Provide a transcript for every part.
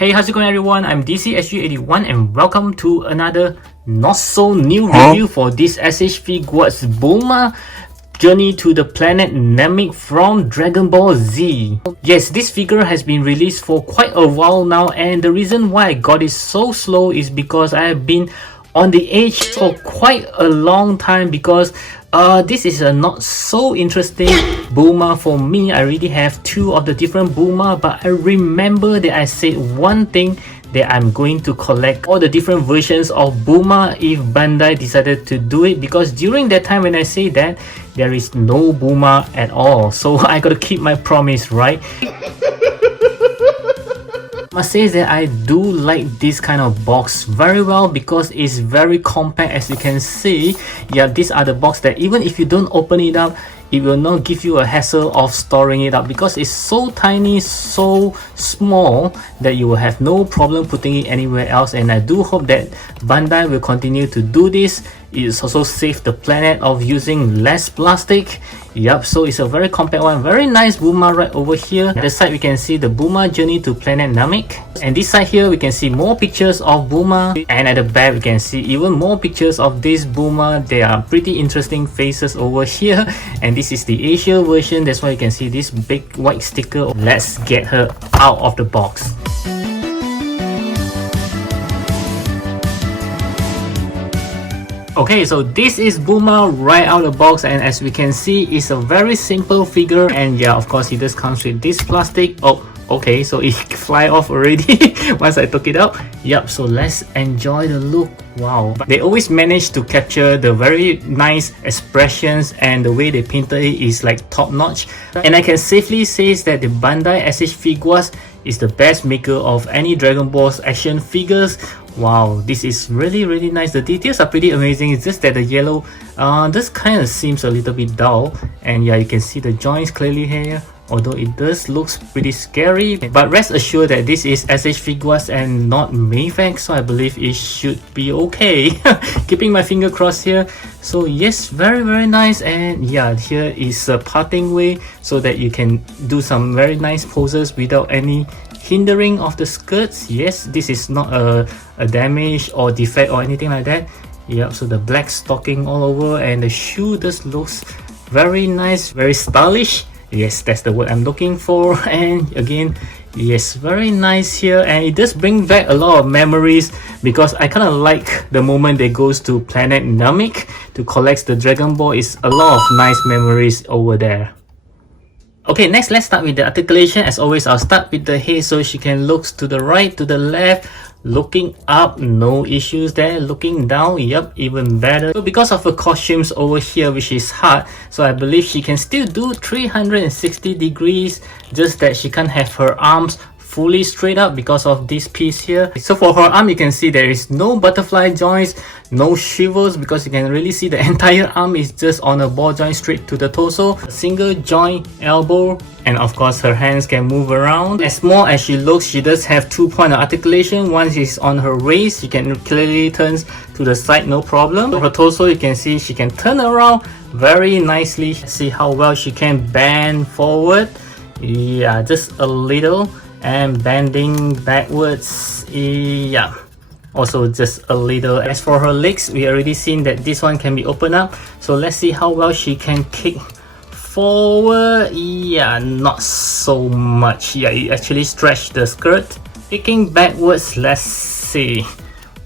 Hey, how's it going everyone? I'm DCSG81 and welcome to another not so new review for this SH Figuarts Bulma Journey to the Planet Namek from Dragon Ball Z. Yes, this figure has been released for quite a while now, and the reason why I got it so slow is because I have been on the edge for quite a long time because this is a not so interesting Bulma for me. I already have two of the different Bulma, but I remember that I said one thing, that I'm going to collect all the different versions of Bulma if Bandai decided to do it, because during that time when I say that, there is no Bulma at all. So I gotta keep my promise, right? I must say that I do like this kind of box very well because it's very compact, as you can see. Yeah, these are the box that even if you don't open it up, it will not give you a hassle of storing it up because it's so tiny, so small that you will have no problem putting it anywhere else. And I do hope that Bandai will continue to do this. It also saves the planet of using less plastic. Yep, so it's a very compact one. Very nice Bulma right over here. At the side we can see the Bulma Journey to Planet Namek, and this side here we can see more pictures of Bulma, and at the back we can see even more pictures of this Bulma. They are pretty interesting faces over here, and this is the Asia version. That's why you can see this big white sticker. Let's get her out of the box. Okay, so this is Bulma right out of the box, and as we can see, it's a very simple figure. And yeah, of course, it just comes with this plastic. Oh, okay, so it fly off already once I took it out. Yep, so let's enjoy the look. Wow, they always manage to capture the very nice expressions, and the way they painted it is like top notch. And I can safely say that the Bandai SH Figuarts is the best maker of any Dragon Ball's action figures. Wow, this is really nice. The details are pretty amazing. It's just that the yellow this kind of seems a little bit dull, and yeah, you can see the joints clearly here, although it does looks pretty scary. But rest assured that this is SH Figuarts and not Mayfax, so I believe it should be okay. Keeping my finger crossed here. So yes, very nice. And yeah, here is a parting way so that you can do some very nice poses without any hindering of the skirts. Yes, this is not a damage or defect or anything like that. Yep, so the black stocking all over, and the shoe just looks very nice, very stylish. Yes, that's the word I'm looking for. And again, yes, very nice here, and it does bring back a lot of memories because I kind of like the moment they goes to Planet Namek to collect the Dragon Ball. Is a lot of nice memories over there. Okay, next let's start with the articulation. As always, I'll start with the head so she can look to the right, to the left. Looking up, no issues there. Looking down, yep, even better. So because of her costumes over here, which is hard, so I believe she can still do 360 degrees, just that she can't have her arms fully straight up because of this piece here. So for her arm, you can see there is no butterfly joints, no shivers, because you can really see the entire arm is just on a ball joint straight to the torso. A single joint elbow, and of course her hands can move around. As small as she looks, she does have 2-point articulation. One is on her waist, she can clearly turn to the side, no problem. Her torso, you can see she can turn around very nicely. See how well she can bend forward. Yeah, just a little. And bending backwards, yeah, also just a little. As for her legs, we already seen that this one can be opened up, so let's see how well she can kick forward. Yeah, not so much. Yeah, it actually stretched the skirt. Kicking backwards, let's see.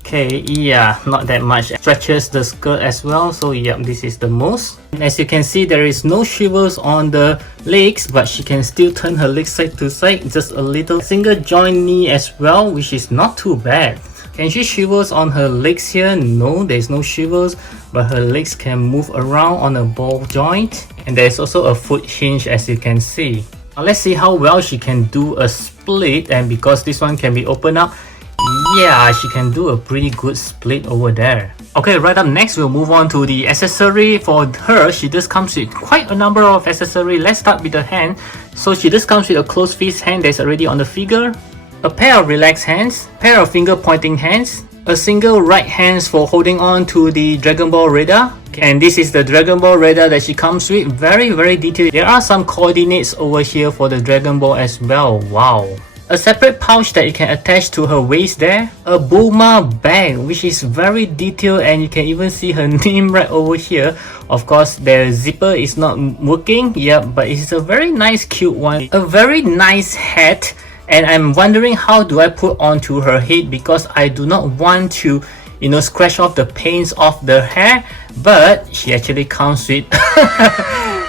Okay, yeah, not that much. Stretches the skirt as well, so yeah, this is the most. And as you can see, there is no shivers on the legs, but she can still turn her legs side to side, just a little. Single joint knee as well, which is not too bad. Can she shivers on her legs here? No, there's no shivers, but her legs can move around on a ball joint. And there's also a foot hinge, as you can see. Now let's see how well she can do a split, and because this one can be opened up, yeah, she can do a pretty good split over there. Okay, right up next, we'll move on to the accessory. For her, she just comes with quite a number of accessories. Let's start with the hand. So she just comes with a closed fist hand that's already on the figure, a pair of relaxed hands, pair of finger pointing hands, a single right hand for holding on to the Dragon Ball radar, and this is the Dragon Ball radar that she comes with. Very detailed. There are some coordinates over here for the Dragon Ball as well. Wow. A separate pouch that you can attach to her waist there. A Bulma bag, which is very detailed, and you can even see her name right over here. Of course, the zipper is not working, yep, but it's a very nice cute one. A very nice hat, and I'm wondering how do I put onto her head, because I do not want to, you know, scratch off the paints off the hair, but she actually comes with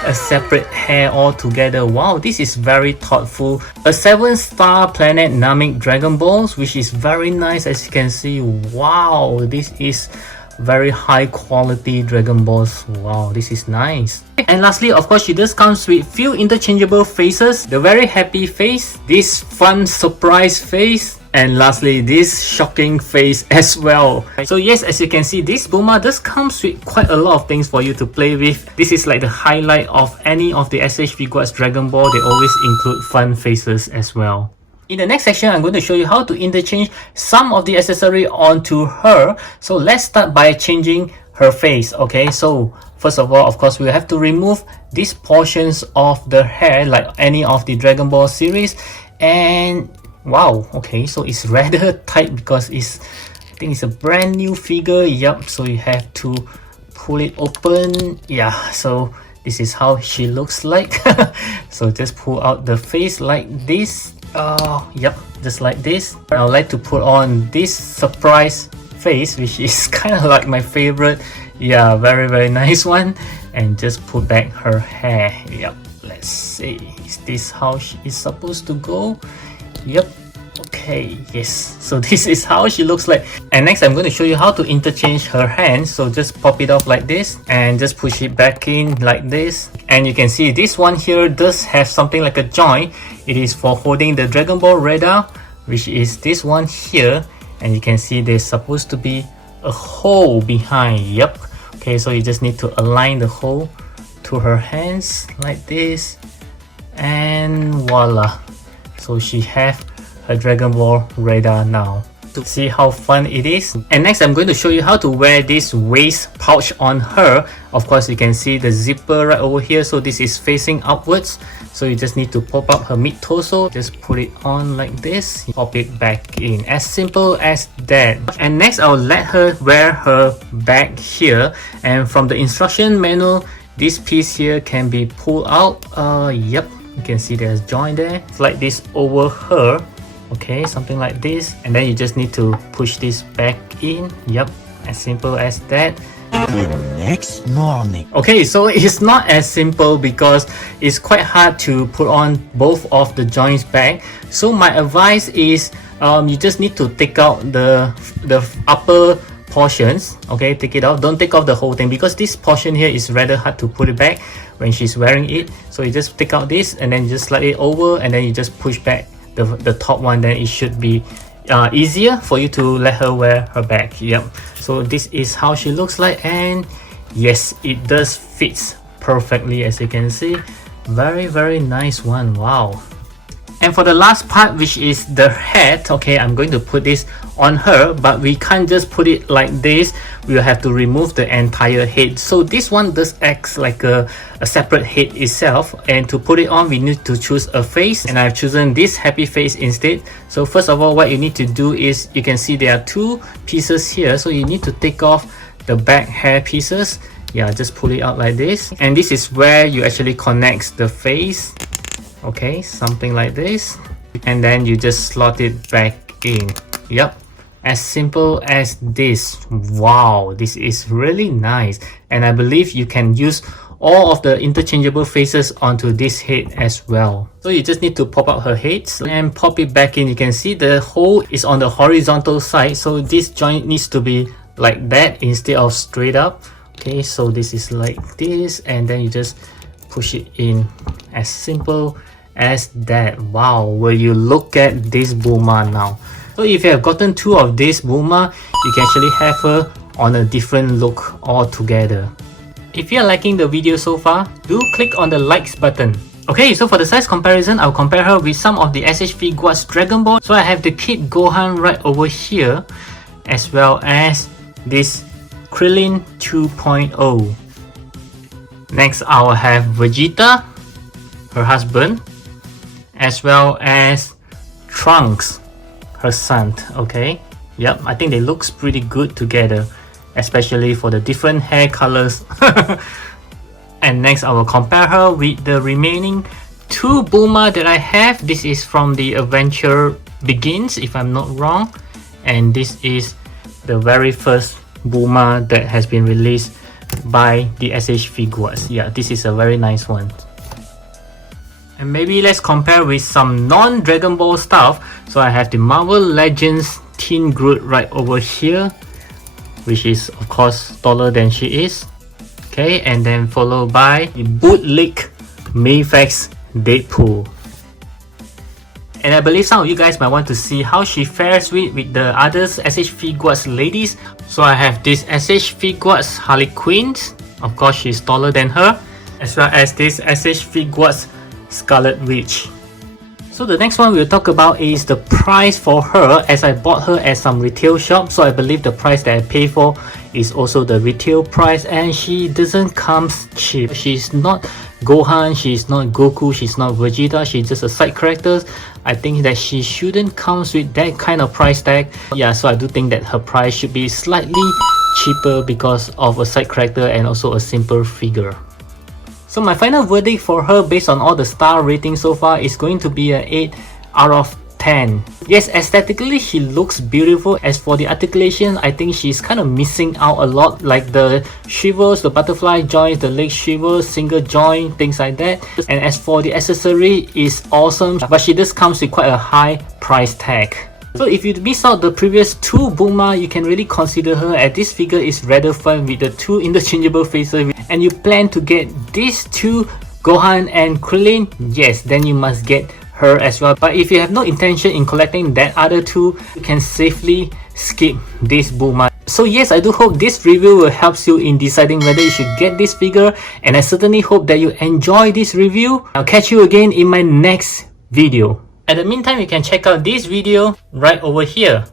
a separate hair altogether. Wow, this is very thoughtful. A 7-star planet Namek Dragon Balls, which is very nice, as you can see. Wow, this is very high quality Dragon Balls. Wow, this is nice. And lastly, of course, she does comes with few interchangeable faces. The very happy face, this fun surprise face, and lastly, this shocking face as well. So yes, as you can see, this Bulma does comes with quite a lot of things for you to play with. This is like the highlight of any of the SH Figuarts Dragon Ball. They always include fun faces as well. In the next section, I'm going to show you how to interchange some of the accessory onto her. So let's start by changing her face. Okay, so first of all, of course, we have to remove these portions of the hair like any of the Dragon Ball series. And wow, okay, so it's rather tight because I think it's a brand new figure. Yup, so you have to pull it open. Yeah, so this is how she looks like. So just pull out the face like this. Yep, just like this. I would like to put on this surprise face, which is kind of like my favorite. Yeah, very nice one. And just put back her hair. Yep, let's see, is this how she is supposed to go? Yep, okay, yes, so this is how she looks like. And next, I'm going to show you how to interchange her hands. So just pop it off like this and just push it back in like this. And you can see this one here does have something like a joint. It is for holding the Dragon Ball radar, which is this one here. And you can see there's supposed to be a hole behind. Yep, okay, so you just need to align the hole to her hands like this, and voila, so she have her Dragon Ball radar now. To see how fun it is. And next, I'm going to show you how to wear this waist pouch on her. Of course, you can see the zipper right over here, so this is facing upwards. So you just need to pop up her mid torso, just put it on like this, pop it back in, as simple as that. And next, I'll let her wear her bag here, and from the instruction manual, this piece here can be pulled out. Yep, you can see there's joint there. It's like this over her. Okay, something like this, and then you just need to push this back in. Yep, as simple as that. The next morning. Okay, so it's not as simple because it's quite hard to put on both of the joints back. So my advice is you just need to take out the upper portions. Okay, take it out, don't take off the whole thing, because this portion here is rather hard to put it back when she's wearing it. So you just take out this and then you just slide it over, and then you just push back the top one. Then it should be easier for you to let her wear her bag. Yep, so this is how she looks like, and yes, it does fits perfectly, as you can see. Very nice one. Wow. And for the last part, which is the head, okay, I'm going to put this on her, but we can't just put it like this. We'll have to remove the entire head. So this one does act like a separate head itself, and to put it on, we need to choose a face, and I've chosen this happy face instead. So first of all, what you need to do is, you can see there are two pieces here, so you need to take off the back hair pieces. Yeah, just pull it out like this, and this is where you actually connect the face. Okay, something like this, and then you just slot it back in. Yep, as simple as this. Wow, this is really nice, and I believe you can use all of the interchangeable faces onto this head as well. So you just need to pop out her head and pop it back in. You can see the hole is on the horizontal side, so this joint needs to be like that instead of straight up. Okay, so this is like this, and then you just push it in, as simple as that. Wow, will you look at this Bulma now. So if you have gotten two of this Bulma, you can actually have her on a different look altogether. If you are liking the video so far, do click on the likes button. Okay, so for the size comparison, I'll compare her with some of the SH Figuarts Dragon Ball. So I have the Kid Gohan right over here, as well as this Krillin 2.0. Next, I'll have Vegeta, her husband, as well as Trunks, her son. Okay, yep, I think they looks pretty good together, especially for the different hair colors. And next I will compare her with the remaining two Bulma that I have. This is from the Adventure Begins, if I'm not wrong, and this is the very first Bulma that has been released by the SH Figuarts. Yeah, this is a very nice one. And maybe let's compare with some non-Dragon Ball stuff. So I have the Marvel Legends Teen Groot right over here, which is of course taller than she is. Okay, and then followed by the bootleg Mayfax Deadpool. And I believe some of you guys might want to see how she fares with the others SH Figuarts ladies. So I have this SH Figuarts Harley Quinn. Of course, she's taller than her. As well as this SH Figuarts Scarlet Witch. So the next one we'll talk about is the price for her, as I bought her at some retail shop. So I believe the price that I pay for is also the retail price, and she doesn't come cheap. She's not Gohan, she's not Goku, she's not Vegeta, she's just a side character. I think that she shouldn't come with that kind of price tag. Yeah, so I do think that her price should be slightly cheaper because of a side character and also a simple figure. So my final verdict for her based on all the star ratings so far is going to be an 8 out of 10. Yes, aesthetically she looks beautiful. As for the articulation, I think she's kind of missing out a lot, like the shivers, the butterfly joints, the leg shivers, single joint, things like that. And as for the accessory, is awesome, but she just comes with quite a high price tag. So if you miss out the previous two Bulma, you can really consider her, as this figure is rather fun with the two interchangeable faces, and you plan to get these two Gohan and Krillin, yes, then you must get her as well. But if you have no intention in collecting that other two, you can safely skip this Bulma. So yes, I do hope this review will help you in deciding whether you should get this figure, and I certainly hope that you enjoy this review. I'll catch you again in my next video. At the meantime, you can check out this video right over here.